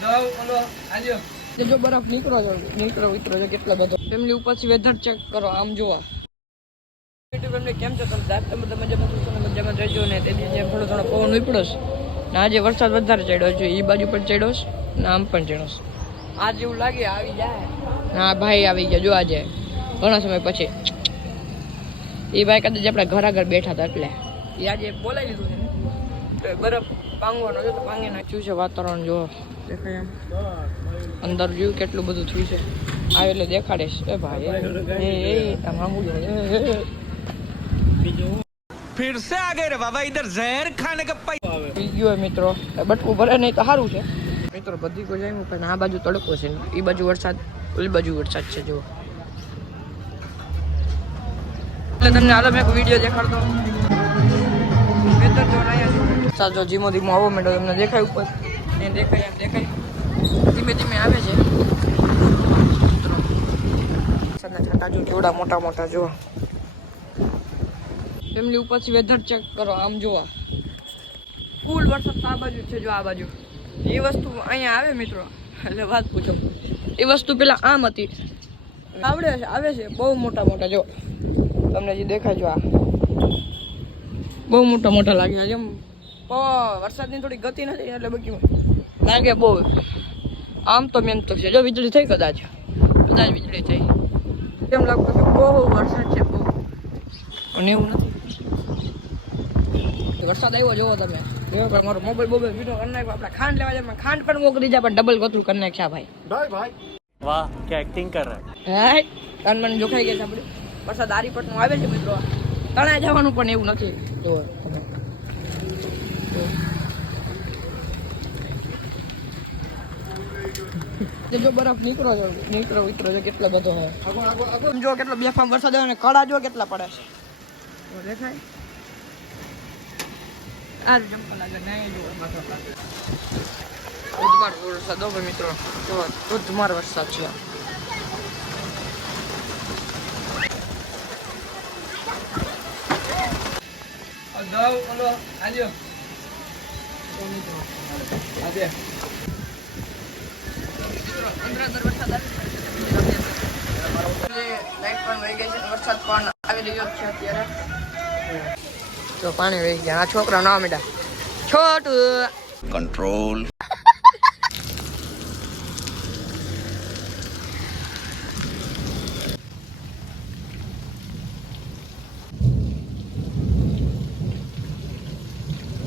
જે જો બરફ નીકળો છો નીકળો ઉતરો છો કેટલો બધો. ફેમિલી ઉપરથી વેધર ચેક કરો આમ જોવા. યુટ્યુબ એમને કેમ છો? તમે દાંત તમે તમે મજામાં છો? ને મજામાં રહેજો ને? તે દિવસે થોડો થોડો પવન ઉપડ્યો છે. ને આજે વરસાદ વધારે ચડ્યો છે. એ બાજુ પણ ચડ્યો છે ને આમ પણ ચડ્યો છે. આજ જેવું લાગે આવી જાય. ના ભાઈ આવી ગયા. જો આજે. ઘણા સમય પછી. એ ભાઈ કદાચ આપણા ઘર આગળ બેઠા હતા એટલે. એ આજે બોલાવી લીધું છે. બરફ પાંગવાનો છે તો પાંગી નાખ્યું છે વાતાવરણ જો. દેખાય અંદર જોયું કેટલું બધું થયું છે. આ એટલે દેખાડીશ એ ભાઈ એ આમ બાબા ઇધર ઝહેર ખાને કે પી ગયો મિત્રો. બટકું ભરે નહીં તો સારું છે. મિત્રો બધી કોઈ જાય પણ આ બાજુ તડકો છે. એ બાજુ વરસાદ ઓલી બાજુ વરસાદ છે જુઓ. એટલે તમને આલો એક વીડિયો દેખાડતો. સાચો જીમો ધીમો આવો મેડો તમને દેખાય ઉપર. એ દેખાય, એમ દેખાય. ધીમે ધીમે આવે છે. મિત્રો કેવડા મોટા મોટા જો ફેમિલી ઉપરથી વેધર ચેક કરો, આમ જોવા ફૂલ વરસાદ આ બાજુ છે જો આ બાજુ. એ વસ્તુ અહીંયા આવે મિત્રો. એટલે વાત પૂછો. એ વસ્તુ પેલા આમ હતી. આવડે આવે છે, બહુ મોટા મોટા જો તમને જે દેખાય જો આ. બહુ મોટા મોટા લાગ્યા જેમ એમ વરસાદની થોડી ગતિ નથી, એટલે કારણ કે બહુ આમ તો મેન તો છે. જો વીજળી થઈ કદાચ. કદાચ વીજળી થઈ. એમ લાગતું કે બહુ વરસાદ છે બહુ. અને એવું નથી. વરસાદ આવ્યો જોવો તમે. પણ મારો મોબાઈલ બોબાઈલ વીડિયો કરી નાખ્યો. આપણે ખાંડ લેવા જાય ખાંડ પણ મોકલી જાય પણ ડબલ ગોતલું કરી નાખ્યા ભાઈ. ભાઈ વાહ કે એક્ટિંગ કર રહ્યા હે કાન મને જોખાઈ ગયા છે આપણે. વરસાદ આરી પટનું આવે છે મિત્રો. તણાય જવાનું પણ એવું નથી. જો જો. બરફ નીકળો છો નીકળો વિતરો છો કેટલો બધો હોય. જો કેટલો બેફામ વરસાદ આવે ને કળા જો કેટલા પડે છે. દેખાય? આ જ જંપલ લાગે નહીં જો ધોધમાર વરસાદ હો ભાઈ મિત્રો. જો ધોધમાર વરસાદ છે. પાણી વહી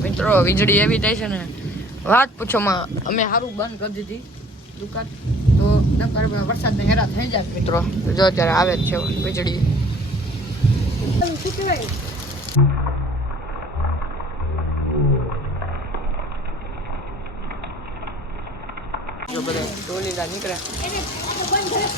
મિત્રો વીજળી એવી થાય છે ને વાત પૂછો માં અમે સારું બંધ કરી દીધી. દુકાન તો નકર વરસાદને હેરા થઈ જાય મિત્રો જો અત્યારે આવે જ છે વીજળી જો બધા ટોલીલા નીકળ્યા